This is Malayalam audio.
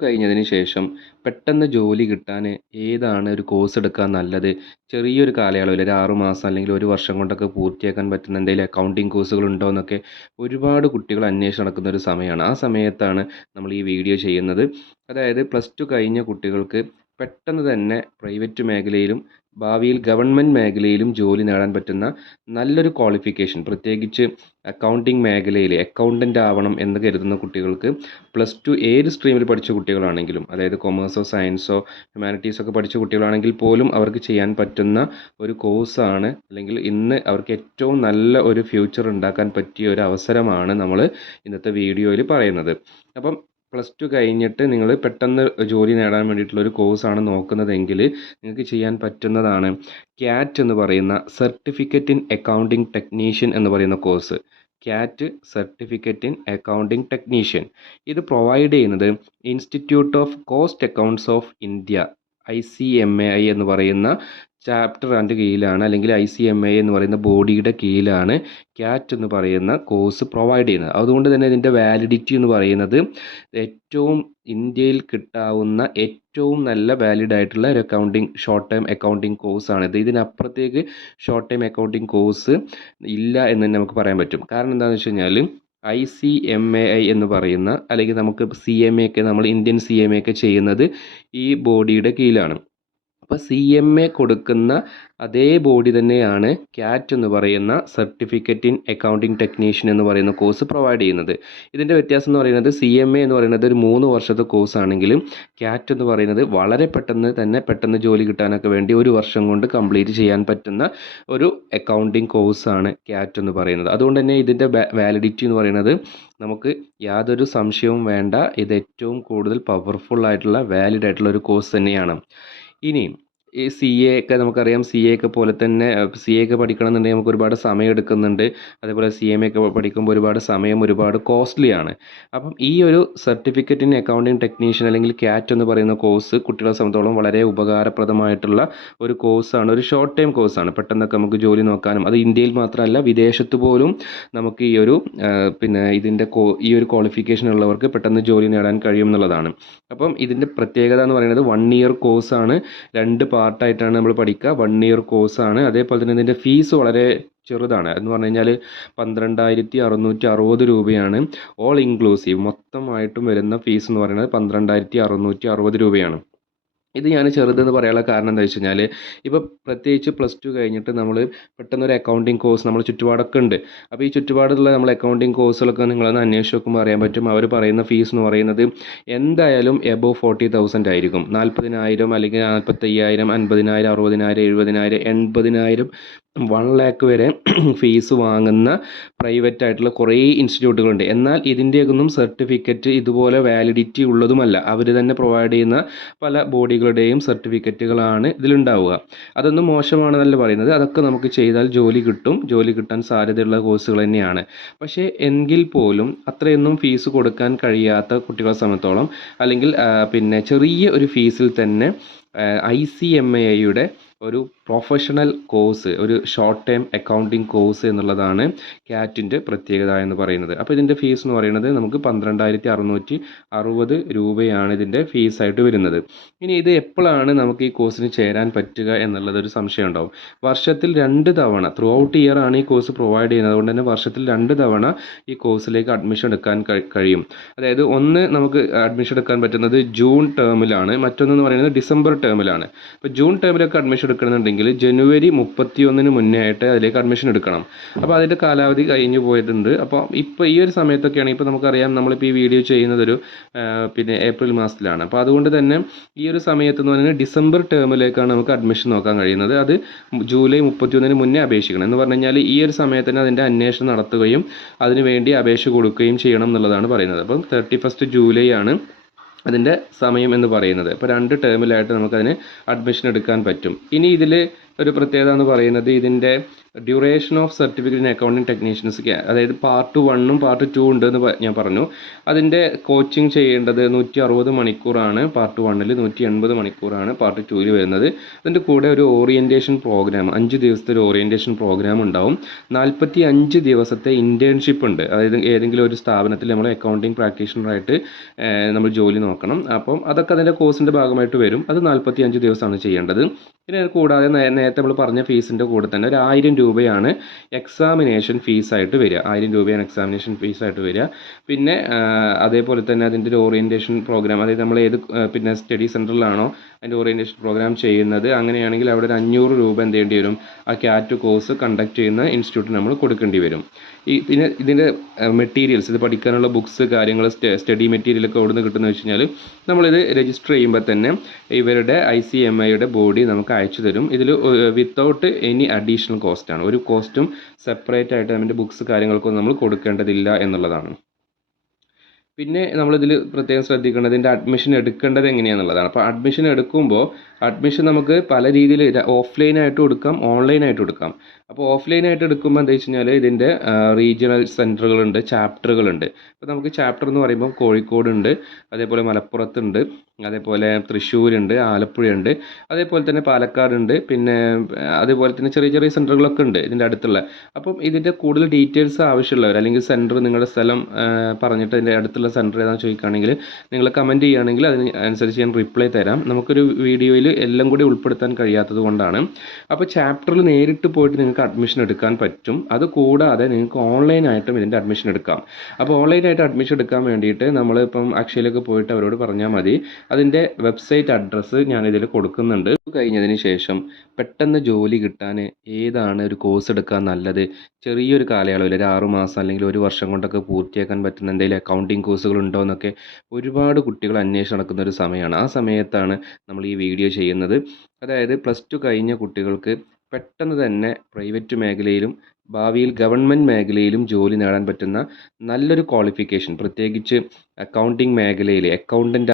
കഴിഞ്ഞതിന് ശേഷം പെട്ടെന്ന് ജോലി കിട്ടാൻ ഏതാണ് ഒരു കോഴ്സ് എടുക്കാൻ നല്ലത്? ചെറിയൊരു കാലയളവിൽ ഒരു 6 മാസം അല്ലെങ്കിൽ 1 വർഷം കൊണ്ടൊക്കെ പൂർത്തിയാക്കാൻ പറ്റുന്ന എന്തെങ്കിലും അക്കൗണ്ടിംഗ് കോഴ്സുകൾ ഉണ്ടോ എന്നൊക്കെ ഒരുപാട് കുട്ടികൾ അന്വേഷിച്ച് നടക്കുന്ന ഒരു സമയമാണ്. ആ സമയത്താണ് നമ്മൾ ഈ വീഡിയോ ചെയ്യുന്നത്. അതായത് +2 കഴിഞ്ഞ കുട്ടികൾക്ക് പെട്ടെന്ന് തന്നെ പ്രൈവറ്റ് മേഖലയിലും ഭാവിയിൽ ഗവൺമെൻറ് മേഖലയിലും ജോലി നേടാൻ പറ്റുന്ന നല്ലൊരു ക്വാളിഫിക്കേഷൻ, പ്രത്യേകിച്ച് അക്കൗണ്ടിംഗ് മേഖലയിൽ അക്കൗണ്ടൻ്റ് ആവണം എന്ന് കരുതുന്ന കുട്ടികൾക്ക് +2 ഏത് സ്ട്രീമിൽ പഠിച്ച കുട്ടികളാണെങ്കിലും, അതായത് കൊമേഴ്സോ സയൻസോ ഹ്യൂമാനിറ്റീസോ ഒക്കെ പഠിച്ച കുട്ടികളാണെങ്കിൽ പോലും അവർക്ക് ചെയ്യാൻ പറ്റുന്ന ഒരു കോഴ്സാണ്, അല്ലെങ്കിൽ ഇന്ന് അവർക്ക് ഏറ്റവും നല്ല ഒരു ഫ്യൂച്ചർ ഉണ്ടാക്കാൻ പറ്റിയ ഒരു അവസരമാണ് നമ്മൾ ഇന്നത്തെ വീഡിയോയിൽ പറയുന്നത്. അപ്പം +2 കഴിഞ്ഞിട്ട് നിങ്ങൾ പെട്ടെന്ന് ജോലി നേടാൻ വേണ്ടിയിട്ടുള്ള ഒരു കോഴ്സാണ് നോക്കുന്നതെങ്കിൽ നിങ്ങൾക്ക് ചെയ്യാൻ പറ്റുന്നതാണ് ക്യാറ്റ് എന്ന് പറയുന്ന സർട്ടിഫിക്കറ്റ് ഇൻ അക്കൗണ്ടിംഗ് ടെക്നീഷ്യൻ എന്ന് പറയുന്ന course. Cat certificate in accounting technician. ഇത് പ്രൊവൈഡ് ചെയ്യുന്നത് institute of cost accounts of India, ICMAI എന്ന് പറയുന്ന ചാപ്റ്റർ അതിൻ്റെ കീഴിലാണ്, അല്ലെങ്കിൽ ICMAI എന്ന് പറയുന്ന ബോഡിയുടെ കീഴിലാണ് ക്യാറ്റ് എന്ന് പറയുന്ന കോഴ്സ് പ്രൊവൈഡ് ചെയ്യുന്നത്. അതുകൊണ്ട് തന്നെ ഇതിൻ്റെ വാലിഡിറ്റി എന്ന് പറയുന്നത് ഏറ്റവും ഇന്ത്യയിൽ കിട്ടാവുന്ന ഏറ്റവും നല്ല വാലിഡ് ആയിട്ടുള്ള ഒരു ഷോർട്ട് ടൈം അക്കൗണ്ടിങ് കോഴ്സാണിത്. ഇതിനപ്പുറത്തേക്ക് ഷോർട്ട് ടൈം അക്കൗണ്ടിങ് കോഴ്സ് ഇല്ല എന്ന് തന്നെ നമുക്ക് പറയാൻ പറ്റും. കാരണം എന്താണെന്ന് വെച്ച് കഴിഞ്ഞാൽ ICMAI എന്ന് പറയുന്ന, അല്ലെങ്കിൽ നമുക്ക് CMA ഒക്കെ, നമ്മൾ ഇന്ത്യൻ CMA ഒക്കെ ചെയ്യുന്നത് ഈ ബോഡിയുടെ കീഴിലാണ്. അപ്പോൾ CMA കൊടുക്കുന്ന അതേ ബോഡി തന്നെയാണ് ക്യാറ്റ് എന്ന് പറയുന്ന സർട്ടിഫിക്കറ്റ് ഇൻ അക്കൗണ്ടിംഗ് ടെക്നീഷ്യൻ എന്ന് പറയുന്ന കോഴ്സ് പ്രൊവൈഡ് ചെയ്യുന്നത്. ഇതിൻ്റെ വ്യത്യാസം എന്ന് പറയുന്നത് CMA എന്ന് പറയുന്നത് ഒരു 3 വർഷത്തെ കോഴ്സ് ആണെങ്കിലും ക്യാറ്റ് എന്ന് പറയുന്നത് വളരെ പെട്ടെന്ന് ജോലി കിട്ടാനൊക്കെ വേണ്ടി 1 വർഷം കൊണ്ട് കംപ്ലീറ്റ് ചെയ്യാൻ പറ്റുന്ന ഒരു അക്കൗണ്ടിംഗ് കോഴ്സാണ് ക്യാറ്റ് എന്ന് പറയുന്നത്. അതുകൊണ്ട് തന്നെ ഇതിൻ്റെ വാലിഡിറ്റി എന്ന് പറയുന്നത് നമുക്ക് യാതൊരു സംശയവും വേണ്ട, ഇത് ഏറ്റവും കൂടുതൽ പവർഫുൾ ആയിട്ടുള്ള വാലിഡ് ആയിട്ടുള്ള ഒരു കോഴ്സ് തന്നെയാണ്. ഇനി ഈ CA ഒക്കെ നമുക്കറിയാം, CA ഒക്കെ പോലെ തന്നെ CA ഒക്കെ പഠിക്കണമെന്നുണ്ടെങ്കിൽ നമുക്ക് ഒരുപാട് സമയം എടുക്കുന്നുണ്ട്. അതേപോലെ CMA ഒക്കെ പഠിക്കുമ്പോൾ ഒരുപാട് സമയം, ഒരുപാട് കോസ്റ്റ്ലിയാണ്. അപ്പം ഈ ഒരു സർട്ടിഫിക്കറ്റ് ഇൻ അക്കൗണ്ടിംഗ് ടെക്നീഷ്യൻ അല്ലെങ്കിൽ ക്യാറ്റ് എന്ന് പറയുന്ന കോഴ്സ് കുട്ടികളെ സംബന്ധിച്ചോളം വളരെ ഉപകാരപ്രദമായിട്ടുള്ള ഒരു കോഴ്സാണ്, ഒരു ഷോർട്ട് ടൈം കോഴ്സാണ്. പെട്ടെന്നൊക്കെ നമുക്ക് ജോലി നോക്കാനും, അത് ഇന്ത്യയിൽ മാത്രമല്ല വിദേശത്ത് പോലും നമുക്ക് ഈ ഒരു ഈ ഒരു ക്വാളിഫിക്കേഷൻ ഉള്ളവർക്ക് പെട്ടെന്ന് ജോലി നേടാൻ കഴിയും എന്നുള്ളതാണ്. അപ്പം ഇതിൻ്റെ പ്രത്യേകത എന്ന് പറയുന്നത് 1 ഇയർ കോഴ്സാണ്. 2 പാർട്ടായിട്ടാണ് നമ്മൾ പഠിക്കുക. 1 ഇയർ കോഴ്സാണ്. അതേപോലെ തന്നെ ഇതിൻ്റെ ഫീസ് വളരെ ചെറുതാണ്. എന്ന് പറഞ്ഞു കഴിഞ്ഞാൽ 12,660 രൂപയാണ്. ഓൾ ഇൻക്ലൂസീവ് മൊത്തമായിട്ടും വരുന്ന ഫീസ് എന്ന് പറയുന്നത് 12,660 രൂപയാണ്. ഇത് ഞാൻ ചെറുതെന്ന് പറയാനുള്ള കാരണം എന്താ വെച്ച് കഴിഞ്ഞാൽ, ഇപ്പോൾ പ്രത്യേകിച്ച് +2 കഴിഞ്ഞിട്ട് നമ്മൾ പെട്ടെന്നൊരു അക്കൗണ്ടിങ് കോഴ്സ് നമ്മൾ ചുറ്റുപാടൊക്കെ ഉണ്ട്. അപ്പോൾ ഈ ചുറ്റുപാടുള്ള നമ്മൾ അക്കൗണ്ടിങ് കോഴ്സുകളൊക്കെ നിങ്ങളൊന്ന് അന്വേഷിച്ച് നോക്കുമ്പോൾ അറിയാൻ പറ്റും. അവർ പറയുന്ന ഫീസ് എന്ന് പറയുന്നത് എന്തായാലും എബോവ് 40,000 ആയിരിക്കും. 40,000 അല്ലെങ്കിൽ 45,000, 50,000, 60,000, 70,000, 80,000, 1 lakh വരെ ഫീസ് വാങ്ങുന്ന പ്രൈവറ്റ് ആയിട്ടുള്ള കുറേ ഇൻസ്റ്റിറ്റ്യൂട്ടുകളുണ്ട്. എന്നാൽ ഇതിൻ്റെയൊന്നും സർട്ടിഫിക്കറ്റ് ഇതുപോലെ വാലിഡിറ്റി ഉള്ളതുമല്ല. അവർ തന്നെ പ്രൊവൈഡ് ചെയ്യുന്ന പല ബോഡികളുടെയും സർട്ടിഫിക്കറ്റുകളാണ് ഇതിലുണ്ടാവുക. അതൊന്നും മോശമാണെന്നല്ല പറയുന്നത്. അതൊക്കെ നമുക്ക് ചെയ്താൽ ജോലി കിട്ടും, ജോലി കിട്ടാൻ സാധ്യതയുള്ള കോഴ്സുകൾ തന്നെയാണ്. പക്ഷേ എങ്കിൽ പോലും അത്രയൊന്നും ഫീസ് കൊടുക്കാൻ കഴിയാത്ത കുട്ടികളെ സംബന്ധിച്ചോളം, അല്ലെങ്കിൽ ചെറിയ ഒരു ഫീസിൽ തന്നെ ICMAIയുടെ ഒരു പ്രൊഫഷണൽ കോഴ്സ്, ഒരു ഷോർട്ട് ടൈം അക്കൗണ്ടിംഗ് കോഴ്സ് എന്നുള്ളതാണ് ക്യാറ്റിൻ്റെ പ്രത്യേകത എന്ന് പറയുന്നത്. അപ്പോൾ ഇതിൻ്റെ ഫീസ് എന്ന് പറയുന്നത് നമുക്ക് 12,660 രൂപയാണ് ഇതിൻ്റെ ഫീസായിട്ട് വരുന്നത്. ഇനി ഇത് എപ്പോഴാണ് നമുക്ക് ഈ കോഴ്സിന് ചേരാൻ പറ്റുക എന്നുള്ളതൊരു സംശയം ഉണ്ടാവും. വർഷത്തിൽ 2 തവണ, ത്രൂ ഔട്ട് ഇയർ ആണ് ഈ കോഴ്സ് പ്രൊവൈഡ് ചെയ്യുന്നത്. അതുകൊണ്ട് തന്നെ വർഷത്തിൽ 2 തവണ ഈ കോഴ്സിലേക്ക് അഡ്മിഷൻ എടുക്കാൻ കഴിയും. അതായത് ഒന്ന് നമുക്ക് അഡ്മിഷൻ എടുക്കാൻ പറ്റുന്നത് ജൂൺ ടേമിലാണ്, മറ്റൊന്നെന്ന് പറയുന്നത് ഡിസംബർ ടേമിലാണ്. ഇപ്പോൾ ജൂൺ ടേമിലൊക്കെ അഡ്മിഷൻ എടുക്കണമെന്നുണ്ടെങ്കിൽ ജനുവരി 31 മുന്നേ ആയിട്ട് അതിലേക്ക് അഡ്മിഷൻ എടുക്കണം. അപ്പോൾ അതിൻ്റെ കാലാവധി കഴിഞ്ഞു പോയിട്ടുണ്ട്. അപ്പോൾ ഇപ്പോൾ ഈ ഒരു സമയത്തൊക്കെയാണ്, ഇപ്പോൾ നമുക്കറിയാം നമ്മളിപ്പോൾ ഈ വീഡിയോ ചെയ്യുന്നതൊരു ഏപ്രിൽ മാസത്തിലാണ്. അപ്പോൾ അതുകൊണ്ട് തന്നെ ഈ ഒരു സമയത്ത് എന്ന് പറയുന്നത് ഡിസംബർ ടേമിലേക്കാണ് നമുക്ക് അഡ്മിഷൻ നോക്കാൻ കഴിയുന്നത്. അത് ജൂലൈ 31 മുന്നേ അപേക്ഷിക്കണം. എന്ന് പറഞ്ഞു കഴിഞ്ഞാൽ ഈ ഒരു സമയത്ത് തന്നെ അതിൻ്റെ അന്വേഷണം നടത്തുകയും അതിനുവേണ്ടി അപേക്ഷ കൊടുക്കുകയും ചെയ്യണം എന്നുള്ളതാണ് പറയുന്നത്. അപ്പം 31 ജൂലൈ ആണ് അതിൻ്റെ സമയം എന്ന് പറയുന്നത്. അപ്പോൾ 2 ടേമിലായിട്ട് നമുക്കതിന് അഡ്മിഷൻ എടുക്കാൻ പറ്റും. ഇനി ഇതിൽ ഒരു പ്രത്യേകത എന്ന് പറയുന്നത് ഇതിൻ്റെ duration of certificate in accounting technicians, അതായത് പാർട്ട് 1ഉം പാർട്ട് 2 ഉണ്ട് എന്ന് ഞാൻ പറഞ്ഞു. അതിൻ്റെ കോച്ചിങ് ചെയ്യേണ്ടത് 160 മണിക്കൂറാണ് പാർട്ട് 1ൽ, 180 മണിക്കൂറാണ് പാർട്ട് 2ൽ വരുന്നത്. അതിൻ്റെ കൂടെ ഒരു ഓറിയൻറ്റേഷൻ പ്രോഗ്രാം, 5 ദിവസത്തെ ഒരു ഓറിയൻറ്റേഷൻ പ്രോഗ്രാം ഉണ്ടാവും. 45 ദിവസത്തെ ഇൻറ്റേൺഷിപ്പ് ഉണ്ട്. അതായത് ഏതെങ്കിലും ഒരു സ്ഥാപനത്തിൽ നമ്മൾ അക്കൗണ്ടിങ് പ്രാക്ടീഷണറായിട്ട് നമ്മൾ ജോലി നോക്കണം. അപ്പം അതൊക്കെ അതിൻ്റെ കോഴ്സിൻ്റെ ഭാഗമായിട്ട് വരും. അത് 45 ദിവസമാണ് ചെയ്യേണ്ടത്. പിന്നെ അത് കൂടാതെ നേരത്തെ നമ്മൾ പറഞ്ഞ ഫീസിൻ്റെ കൂടെ തന്നെ ഒരു 1000 രൂപയാണ് എക്സാമിനേഷൻ ഫീസായിട്ട് വരിക. 1000 രൂപയാണ് എക്സാമിനേഷൻ ഫീസായിട്ട് വരിക. പിന്നെ അതേപോലെ തന്നെ അതിൻ്റെ ഒരു ഓറിയൻറ്റേഷൻ പ്രോഗ്രാം, അതായത് നമ്മൾ ഏത് പിന്നെ സ്റ്റഡി സെൻറ്ററിലാണോ അതിൻ്റെ ഓറിയൻറ്റേഷൻ പ്രോഗ്രാം ചെയ്യുന്നത്, അങ്ങനെയാണെങ്കിൽ അവിടെ ഒരു 500 രൂപ എന്ത് ചെയ്യേണ്ടി വരും, ആ ക്യാറ്റ് കോഴ്സ് കണ്ടക്ട് ചെയ്യുന്ന ഇൻസ്റ്റിറ്റ്യൂട്ടിന് നമ്മൾ കൊടുക്കേണ്ടി വരും. പിന്നെ ഇതിൻ്റെ മെറ്റീരിയൽസ്, ഇത് പഠിക്കാനുള്ള ബുക്സ്, കാര്യങ്ങൾ, സ്റ്റഡി മെറ്റീരിയലൊക്കെ എവിടെ നിന്ന് കിട്ടുന്നത് വെച്ച് കഴിഞ്ഞാൽ നമ്മളിത് രജിസ്റ്റർ ചെയ്യുമ്പോൾ തന്നെ ഇവരുടെ ICMIയുടെ ബോഡി നമുക്ക് അയച്ചു തരും. ഇതിൽ വിത്തൗട്ട് എനി അഡീഷണൽ കോസ്റ്റാണ്. ഒരു കോസ്റ്റും സെപ്പറേറ്റ് ആയിട്ട് അതിൻ്റെ ബുക്സ് കാര്യങ്ങൾക്കൊന്നും നമ്മൾ കൊടുക്കേണ്ടതില്ല എന്നുള്ളതാണ്. പിന്നെ നമ്മളിതിൽ പ്രത്യേകം ശ്രദ്ധിക്കേണ്ടത് ഇതിൻ്റെ അഡ്മിഷൻ എടുക്കേണ്ടത് എങ്ങനെയാണെന്നുള്ളതാണ്. അപ്പോൾ അഡ്മിഷൻ എടുക്കുമ്പോൾ അഡ്മിഷൻ നമുക്ക് പല രീതിയിൽ ഓഫ്ലൈനായിട്ടും എടുക്കാം, ഓൺലൈനായിട്ടും എടുക്കാം. അപ്പോൾ ഓഫ്ലൈനായിട്ട് എടുക്കുമ്പോൾ എന്താ വെച്ച് കഴിഞ്ഞാൽ ഇതിൻ്റെ റീജിയണൽ സെൻറ്ററുകളുണ്ട്, ചാപ്റ്ററുകളുണ്ട്. ഇപ്പോൾ നമുക്ക് ചാപ്റ്റർ എന്ന് പറയുമ്പോൾ കോഴിക്കോടുണ്ട്, അതേപോലെ മലപ്പുറത്തുണ്ട്, അതേപോലെ തൃശ്ശൂരുണ്ട്, ആലപ്പുഴയുണ്ട്, അതേപോലെ തന്നെ പാലക്കാടുണ്ട്, പിന്നെ അതേപോലെ തന്നെ ചെറിയ ചെറിയ സെൻറ്ററുകളൊക്കെ ഉണ്ട് ഇതിൻ്റെ അടുത്തുള്ള. അപ്പം ഇതിൻ്റെ കൂടുതൽ ഡീറ്റെയിൽസ് ആവശ്യമുള്ളവർ, അല്ലെങ്കിൽ സെൻറ്റർ, നിങ്ങളുടെ സ്ഥലം പറഞ്ഞിട്ട് ഇതിൻ്റെ അടുത്തുള്ള സെൻറ്റർ ഏതാണെന്ന് ചോദിക്കുകയാണെങ്കിൽ നിങ്ങൾ കമൻറ്റ് ചെയ്യുകയാണെങ്കിൽ അതിന് അനുസരിച്ച് ഞാൻ റിപ്ലൈ തരാം. നമുക്കൊരു വീഡിയോയിൽ എല്ലാം കൂടി ഉൾപ്പെടുത്താൻ കഴിയാത്തത് കൊണ്ടാണ്. അപ്പോൾ ചാപ്റ്ററിൽ നേരിട്ട് പോയിട്ട് നിങ്ങൾക്ക് അഡ്മിഷൻ എടുക്കാൻ പറ്റും. അതുകൂടാതെ നിങ്ങൾക്ക് ഓൺലൈനായിട്ടും ഇതിൻ്റെ അഡ്മിഷൻ എടുക്കാം. അപ്പോൾ ഓൺലൈനായിട്ട് അഡ്മിഷൻ എടുക്കാൻ വേണ്ടിയിട്ട് നമ്മളിപ്പം അക്ഷയയിലൊക്കെ പോയിട്ട് അവരോട് പറഞ്ഞാൽ മതി. അതിൻ്റെ വെബ്സൈറ്റ് അഡ്രസ്സ് ഞാനിതിൽ കൊടുക്കുന്നുണ്ട്. കഴിഞ്ഞതിന് ശേഷം പെട്ടെന്ന് ജോലി കിട്ടാൻ ഏതാണ് ഒരു കോഴ്സ് എടുക്കാൻ നല്ലത്, ചെറിയൊരു കാലയളവിൽ ഒരു 6 മാസം അല്ലെങ്കിൽ ഒരു വർഷം കൊണ്ടൊക്കെ പൂർത്തിയാക്കാൻ പറ്റുന്ന എന്തെങ്കിലും അക്കൗണ്ടിങ് കോഴ്സുകൾ ഉണ്ടോ എന്നൊക്കെ ഒരുപാട് കുട്ടികൾ അന്വേഷിച്ച് നടക്കുന്ന ഒരു സമയമാണ്. ആ സമയത്താണ് നമ്മൾ ഈ വീഡിയോ ചെയ്യുന്നത്. അതായത് +2 കഴിഞ്ഞ കുട്ടികൾക്ക് പെട്ടെന്ന് തന്നെ പ്രൈവറ്റ് മേഖലയിലും ഭാവിയിൽ ഗവൺമെൻറ് മേഖലയിലും ജോലി നേടാൻ പറ്റുന്ന നല്ലൊരു ക്വാളിഫിക്കേഷൻ, പ്രത്യേകിച്ച് അക്കൗണ്ടിങ് മേഖലയിൽ അക്കൗണ്ടൻ്റ്